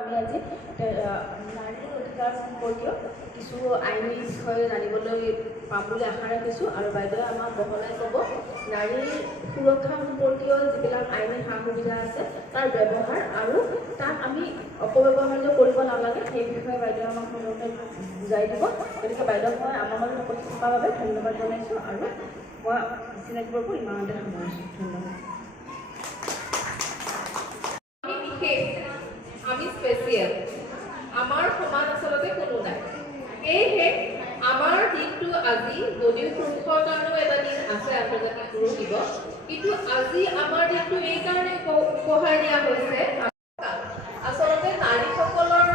আমি আজি নাৰী অধিকাৰ সম্পৰ্কীয় কিছু আইনী বিষয়ে জানিবলৈ পাম বুলি আশা ৰাখিছোঁ আৰু বাইদেৱে আমাক বহলাই ক'ব নাৰীৰ সুৰক্ষা সম্পৰ্কীয় যিবিলাক আইনী সা সুবিধা আছে তাৰ ব্যৱহাৰ আৰু তাক আমি অপব্যৱহাৰ কৰিব নালাগে সেই বিষয়ে বাইদেৱে আমাক সুন্দৰকৈ বুজাই দিব। গতিকে বাইদেউ মই আমাৰ মাজত উপস্থিত থকাৰ বাবে ধন্যবাদ জনাইছোঁ আৰু মই চিনাকিবোৰ ইমানতে সামৰিছোঁ। ধন্যবাদ। আমি স্পেচিয়েল আমাৰ সমান আচলতে কোনো নাই সেয়েহে আমাৰ দিনটো আজি যদিও পুৰুষৰ কাৰণেও এটা দিন আছে আন্তৰ্জাতিক পুৰুষ দিৱস কিন্তু আজি আমাৰ দিনটো এইকাৰণে উপহাৰ দিয়া হৈছে আচলতে নাৰীসকলৰ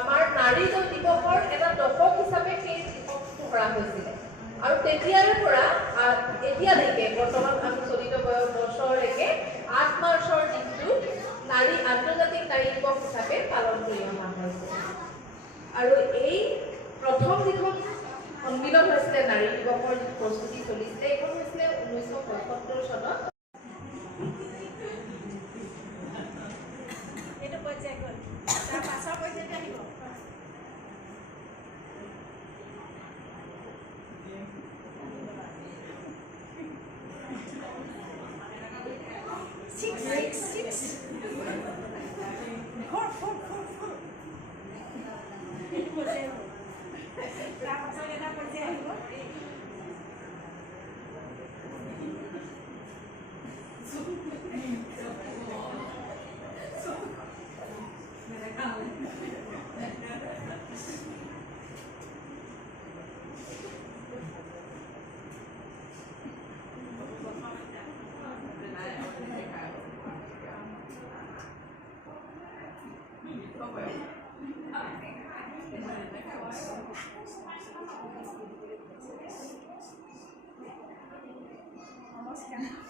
আমাৰ নাৰী দিৱসৰ এটা দশক হিচাপে সেই দিৱসটো কৰা হৈছিলে আৰু তেতিয়াৰে পৰা এতিয়ালৈকে বৰ্তমান আমি চলিত বছৰলৈকে 8 মাৰ্চৰ দিনটো নাৰী আন্তৰ্জাতিক নাৰী দিৱস হিচাপে পালন কৰি অহা হৈছে আৰু এই প্ৰথম যিখন সন্মিলন হৈছিলে নাৰী দিৱসৰ প্ৰস্তুতি চলিছিলে এইখন হৈছিলে 1975 চনত। এইটো পৰ্যায় গ'ল তাৰ পাছৰ পৰ্যায়তে আহিব নমস্কাৰ।